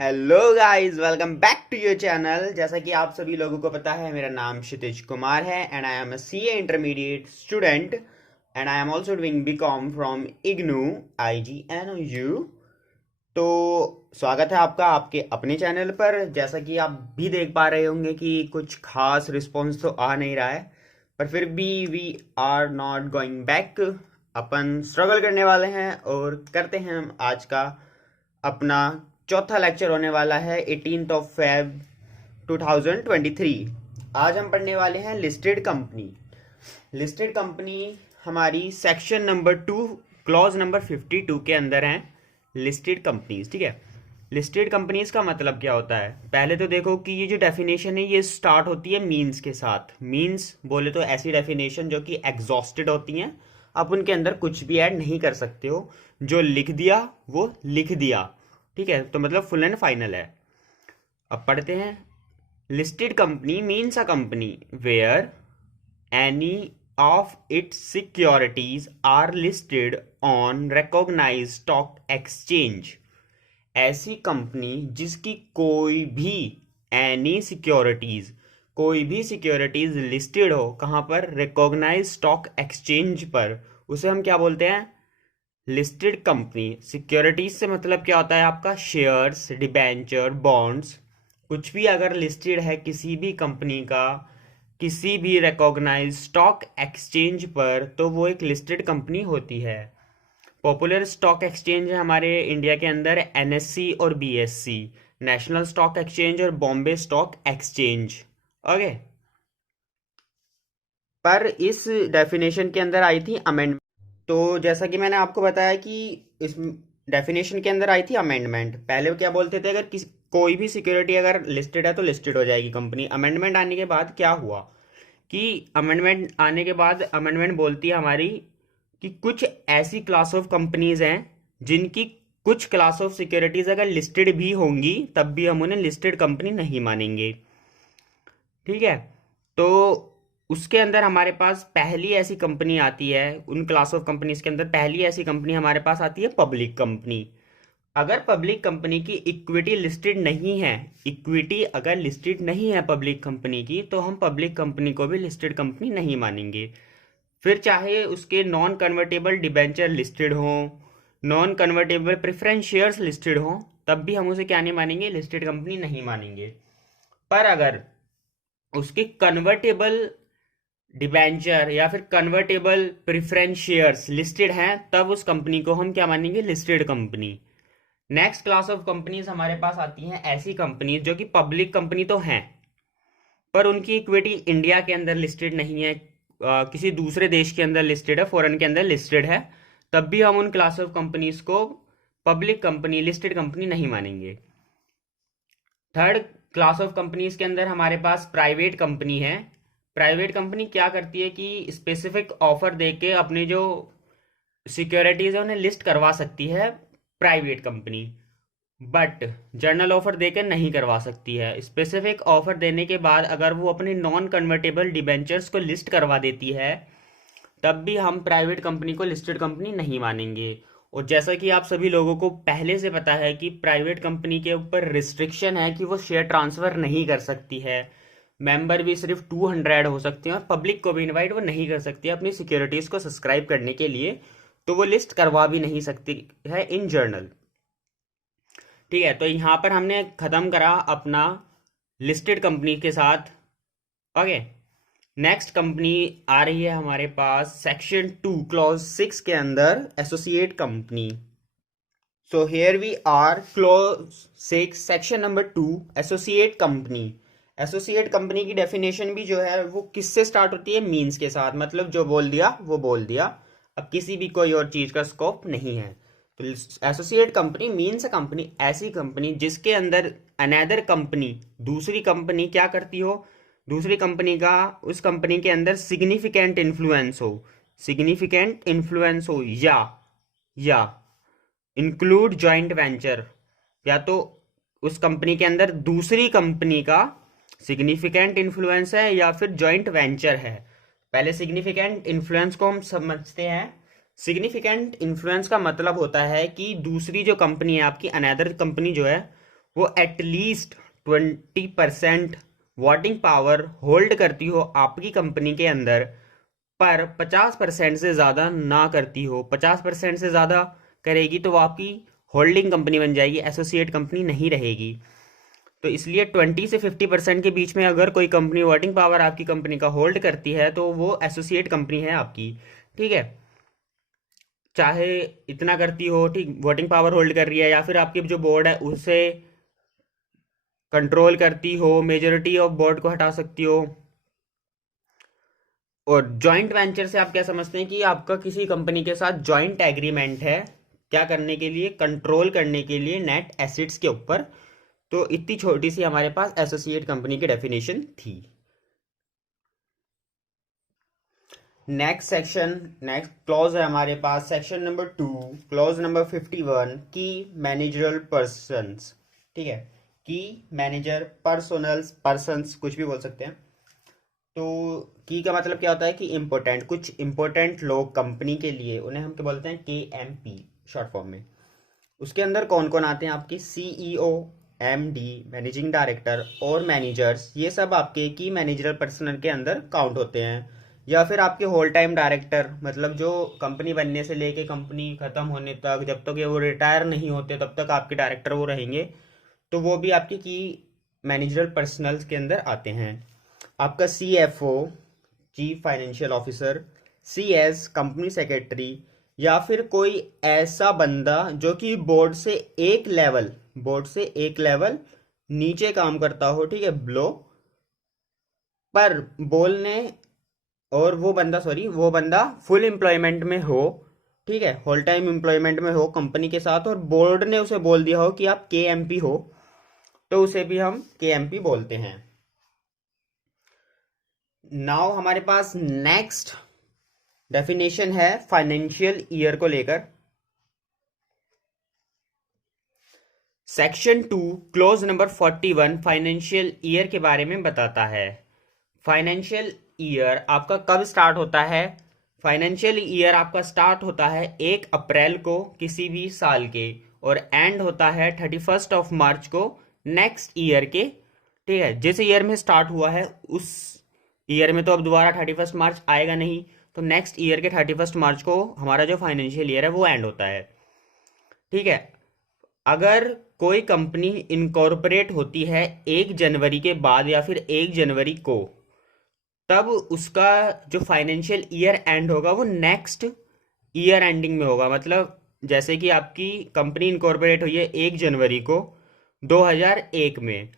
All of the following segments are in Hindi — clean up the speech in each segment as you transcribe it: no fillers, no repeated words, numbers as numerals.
Hello guys, welcome back to your channel. जैसा कि आप सभी लोगों को पता है, मेरा नाम क्षितिज कुमार है and I am a CA intermediate student and I am also doing BCom from IGNOU IGNOU। तो स्वागत है आपका आपके अपने चैनल पर। जैसा कि आप भी देख पा रहे होंगे कि कुछ खास रिस्पॉन्स तो आ नहीं रहा है, पर फिर भी we are not going back. अपन स्ट्रगल करने वाले हैं और करते हैं हम आज का अपना चौथा लेक्चर होने वाला है 18th ऑफ Feb 2023। आज हम पढ़ने वाले हैं लिस्टेड कंपनी। लिस्टेड कंपनी हमारी सेक्शन नंबर 2 क्लॉज नंबर 52 के अंदर हैं लिस्टेड कंपनीज। ठीक है, लिस्टेड कंपनीज का मतलब क्या होता है? पहले तो देखो कि ये जो डेफिनेशन है ये स्टार्ट होती है मीन्स के साथ। मीन्स बोले तो ऐसी डेफिनेशन जो कि एग्जॉस्टेड होती हैं, आप उनके अंदर कुछ भी ऐड नहीं कर सकते हो। जो लिख दिया वो लिख दिया, ठीक है, तो मतलब फुल एंड फाइनल है। अब पढ़ते हैं। Listed company means a company where any of its securities are listed on recognised stock exchange. ऐसी कंपनी जिसकी कोई भी सिक्योरिटीज लिस्टेड हो, कहाँ पर? रिकॉग्नाइज स्टॉक एक्सचेंज पर, उसे हम क्या बोलते हैं? Listed company. सिक्योरिटीज से मतलब क्या होता है आपका? Shares, debenture, bonds. कुछ भी अगर लिस्टेड है किसी भी कंपनी का किसी भी रिकॉग्नाइज स्टॉक एक्सचेंज पर, तो वो एक लिस्टेड कंपनी होती है। पॉपुलर स्टॉक एक्सचेंज है हमारे इंडिया के अंदर NSE और BSE, नेशनल स्टॉक एक्सचेंज और बॉम्बे स्टॉक एक्सचेंज। ओके, पर इस डेफिनेशन के अंदर आई थी अमेंडमेंट। तो जैसा कि मैंने आपको बताया कि इस डेफिनेशन के अंदर आई थी अमेंडमेंट। पहले क्या बोलते थे, अगर किसी कोई भी सिक्योरिटी अगर लिस्टेड है तो लिस्टेड हो जाएगी कंपनी। अमेंडमेंट आने के बाद क्या हुआ कि अमेंडमेंट आने के बाद अमेंडमेंट बोलती है हमारी कि कुछ ऐसी क्लास ऑफ कंपनीज हैं जिनकी कुछ क्लास ऑफ सिक्योरिटीज अगर लिस्टेड भी होंगी तब भी हम उन्हें लिस्टेड कंपनी नहीं मानेंगे। ठीक है, तो उसके अंदर हमारे पास पहली ऐसी कंपनी आती है, उन क्लास ऑफ कंपनीज के अंदर पहली ऐसी कंपनी हमारे पास आती है पब्लिक कंपनी। अगर पब्लिक कंपनी की इक्विटी लिस्टेड नहीं है, इक्विटी अगर लिस्टेड नहीं है पब्लिक कंपनी की, तो हम पब्लिक कंपनी को भी लिस्टेड कंपनी नहीं मानेंगे। फिर चाहे उसके नॉन कन्वर्टेबल डिबेंचर लिस्टेड हो, non convertible preference shares listed हो, तब भी हम उसे क्या नहीं मानेंगे? लिस्टेड कंपनी नहीं मानेंगे। पर अगर उसके कन्वर्टेबल डिबेंचर या फिर कन्वर्टेबल प्रेफरेंस शेयर्स लिस्टेड हैं, तब उस कंपनी को हम क्या मानेंगे? Listed company. Next class of companies हमारे पास आती हैं ऐसी कंपनीज जो कि पब्लिक कंपनी तो हैं पर उनकी इक्विटी इंडिया के अंदर लिस्टेड नहीं है, किसी दूसरे देश के अंदर लिस्टेड है, फॉरेन के अंदर लिस्टेड है, तब भी हम उन क्लास ऑफ कंपनीज को पब्लिक कंपनी, लिस्टेड कंपनी नहीं मानेंगे। थर्ड क्लास ऑफ कंपनीज के अंदर हमारे पास प्राइवेट कंपनी है। प्राइवेट कंपनी क्या करती है कि स्पेसिफिक ऑफर देके अपनी जो सिक्योरिटीज है उन्हें लिस्ट करवा सकती है private company, but journal offer देकर नहीं करवा सकती है। स्पेसिफिक ऑफर देने के बाद अगर वो अपने नॉन कन्वर्टेबल डिबेंचर्स को लिस्ट करवा देती है, तब भी हम प्राइवेट कंपनी को लिस्टेड कंपनी नहीं मानेंगे। और जैसा कि आप सभी लोगों को पहले से पता है कि प्राइवेट कंपनी के ऊपर रिस्ट्रिक्शन है कि वो शेयर ट्रांसफर नहीं कर सकती है, मेंबर भी सिर्फ 200 हो सकते हैं और पब्लिक को भी इनवाइट वो नहीं कर सकती है अपनी सिक्योरिटीज को सब्सक्राइब करने के लिए, तो वो लिस्ट करवा भी नहीं सकती है इन जर्नल। ठीक है, तो यहाँ पर हमने खत्म करा अपना लिस्टेड कंपनी के साथ। ओके, नेक्स्ट कंपनी आ रही है हमारे पास सेक्शन 2 क्लॉज 6 के अंदर, associate company. So here we are clause 6 section number 2, associate company. Associate company की डेफिनेशन भी जो है वो किससे स्टार्ट होती है? मीन्स के साथ। मतलब जो बोल दिया वो बोल दिया, अब किसी भी कोई और चीज का स्कोप नहीं है। तो associate company means a company, ऐसी कंपनी जिसके अंदर अनदर कंपनी, दूसरी कंपनी क्या करती हो, दूसरी कंपनी का उस कंपनी के अंदर सिग्निफिकेंट इन्फ्लुएंस हो, सिग्निफिकेंट इन्फ्लुएंस हो, या इंक्लूड जॉइंट वेंचर, या तो उस कंपनी के अंदर दूसरी कंपनी का सिग्निफिकेंट इन्फ्लुएंस है या फिर जॉइंट वेंचर है। पहले सिग्निफिकेंट इन्फ्लुएंस को हम समझते हैं। सिग्निफिकेंट इन्फ्लुएंस का मतलब होता है कि दूसरी जो कंपनी है आपकी, अनदर कंपनी जो है, वो एटलीस्ट 20% वोटिंग पावर होल्ड करती हो आपकी कंपनी के अंदर, पर 50% से ज़्यादा ना करती हो। 50% से ज़्यादा करेगी तो वो आपकी होल्डिंग कंपनी बन जाएगी, एसोसिएट कंपनी नहीं रहेगी। तो इसलिए 20 से 50% के बीच में अगर कोई कंपनी वोटिंग पावर आपकी कंपनी का होल्ड करती है तो वो एसोसिएट कंपनी है आपकी। ठीक है, चाहे इतना करती हो, ठीक, वोटिंग पावर होल्ड कर रही है, या फिर आपकी जो बोर्ड है उसे कंट्रोल करती हो, मेजोरिटी ऑफ बोर्ड को हटा सकती हो। और जॉइंट वेंचर से आप क्या समझते हैं कि आपका किसी कंपनी के साथ जॉइंट एग्रीमेंट है, क्या करने के लिए, कंट्रोल करने के लिए नेट एसिड्स के ऊपर। तो इतनी छोटी सी हमारे पास एसोसिएट कंपनी की डेफिनेशन थी। नेक्स्ट क्लॉज है हमारे पास, सेक्शन नंबर 2, क्लॉज नंबर 51, की मैनेजरल पर्सन्स। ठीक है, की मैनेजर पर्सनल्स, पर्सन्स कुछ भी बोल सकते हैं। तो की का मतलब क्या होता है कि इम्पोर्टेंट, कुछ इम्पोर्टेंट लोग कंपनी के लिए, उन्हें हम क्या बोलते हैं, KMP शॉर्ट फॉर्म में। उसके अंदर कौन कौन आते हैं आपके, CEO, MD, मैनेजिंग डायरेक्टर और मैनेजर्स, ये सब आपके की मैनेजरल पर्सनल के अंदर काउंट होते हैं। या फिर आपके होल टाइम डायरेक्टर, मतलब जो कंपनी बनने से लेके कंपनी खत्म होने तक, जब तक ये वो रिटायर नहीं होते तब तक आपके डायरेक्टर वो रहेंगे, तो वो भी आपके की मैनेजरल पर्सनल्स के अंदर आते हैं। आपका CFO, chief financial officer, CS, company secretary, या फिर कोई ऐसा बंदा जो कि बोर्ड से एक लेवल नीचे काम करता हो, ठीक है, ब्लो, पर बोलने, और वो बंदा फुल एम्प्लॉयमेंट में हो, ठीक है, होल टाइम एम्प्लॉयमेंट में हो कंपनी के साथ, और बोर्ड ने उसे बोल दिया हो कि आप KMP हो, तो उसे भी हम KMP बोलते हैं। नाउ हमारे पास नेक्स्ट डेफिनेशन है फाइनेंशियल ईयर को लेकर। Section 2 close number 41 financial year के बारे में बताता है। फाइनेंशियल ईयर आपका कब स्टार्ट होता है? फाइनेंशियल ईयर आपका स्टार्ट होता है 1 अप्रैल को किसी भी साल के, और एंड होता है 31 मार्च को नेक्स्ट ईयर के। ठीक है, जिस ईयर में स्टार्ट हुआ है उस ईयर में तो अब दोबारा 31 मार्च आएगा नहीं, तो नेक्स्ट ईयर के 31 मार्च को हमारा जो फाइनेंशियल ईयर है वो एंड होता है। ठीक है, अगर कोई कंपनी इनकॉर्पोरेट होती है 1 जनवरी के बाद या फिर 1 जनवरी को, तब उसका जो फाइनेंशियल ईयर एंड होगा वो नेक्स्ट ईयर एंडिंग में होगा। मतलब जैसे कि आपकी कंपनी इनकॉर्पोरेट हुई है 1 जनवरी को 2001 में,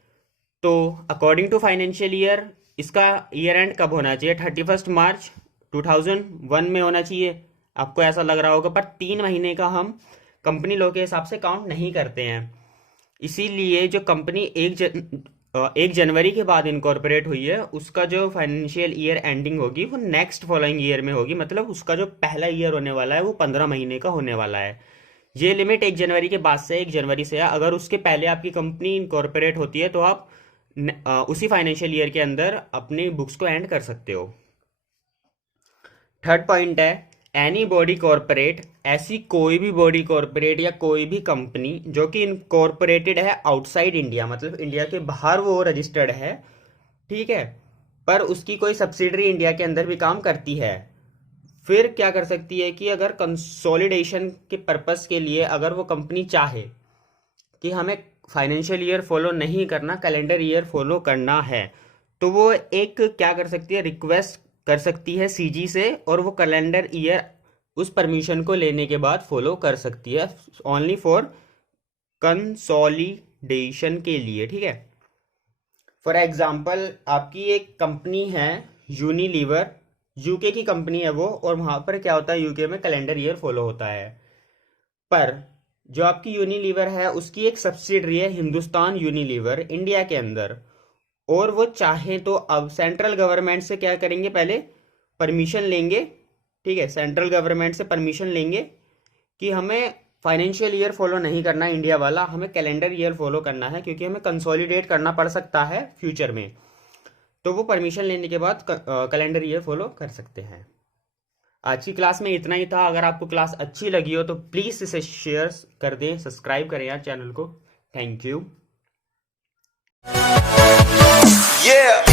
तो अकॉर्डिंग टू फाइनेंशियल ईयर इसका ईयर एंड कब होना चाहिए? 31 मार्च 2001 में होना चाहिए। आपको ऐसा लग रहा होगा, पर 3 महीने का हम कंपनी लॉ के हिसाब से काउंट नहीं करते हैं। इसीलिए जो कंपनी 1 जनवरी के बाद इनकॉर्पोरेट हुई है उसका जो फाइनेंशियल ईयर एंडिंग होगी वो नेक्स्ट फॉलोइंग ईयर में होगी। मतलब उसका जो पहला ईयर होने वाला है वो 15 महीने का होने वाला है। ये लिमिट 1 जनवरी के बाद से 1 जनवरी से है। अगर उसके पहले आपकी कंपनी इनकॉर्पोरेट होती है तो आप उसी फाइनेंशियल ईयर के अंदर अपनी बुक्स को एंड कर सकते हो। थर्ड पॉइंट है एनी बॉडी कॉरपोरेट, ऐसी कोई भी बॉडी कॉरपोरेट या कोई भी कंपनी जो कि इनकॉर्पोरेटेड है आउटसाइड इंडिया, मतलब इंडिया के बाहर वो रजिस्टर्ड है, ठीक है, पर उसकी कोई सब्सिडरी इंडिया के अंदर भी काम करती है, फिर क्या कर सकती है कि अगर कंसोलिडेशन के पर्पस के लिए अगर वो कंपनी चाहे कि हमें फाइनेंशियल ईयर फॉलो नहीं करना, कैलेंडर ईयर फॉलो करना है, तो वो एक क्या कर सकती है, रिक्वेस्ट कर सकती है CG से, और वो कैलेंडर ईयर उस परमिशन को लेने के बाद फॉलो कर सकती है, ओनली फॉर कंसोलिडेशन के लिए। ठीक है, फॉर एग्जाम्पल आपकी एक कंपनी है यूनिलीवर, यूके की कंपनी है वो, और वहां पर क्या होता है, यूके में कैलेंडर ईयर फॉलो होता है, पर जो आपकी यूनिलीवर है उसकी एक सब्सिडरी है हिंदुस्तान यूनिलीवर इंडिया के अंदर, और वो चाहे तो अब सेंट्रल गवर्नमेंट से क्या करेंगे, पहले परमिशन लेंगे। ठीक है, सेंट्रल गवर्नमेंट से परमिशन लेंगे कि हमें फाइनेंशियल ईयर फॉलो नहीं करना इंडिया वाला, हमें कैलेंडर ईयर फॉलो करना है, क्योंकि हमें कंसोलिडेट करना पड़ सकता है फ्यूचर में। तो वो परमिशन लेने के बाद कैलेंडर ईयर फॉलो कर सकते हैं। आज की क्लास में इतना ही था। अगर आपको क्लास अच्छी लगी हो तो प्लीज़ इसे शेयर कर दें, सब्सक्राइब करें यार चैनल को। Thank you. Yeah.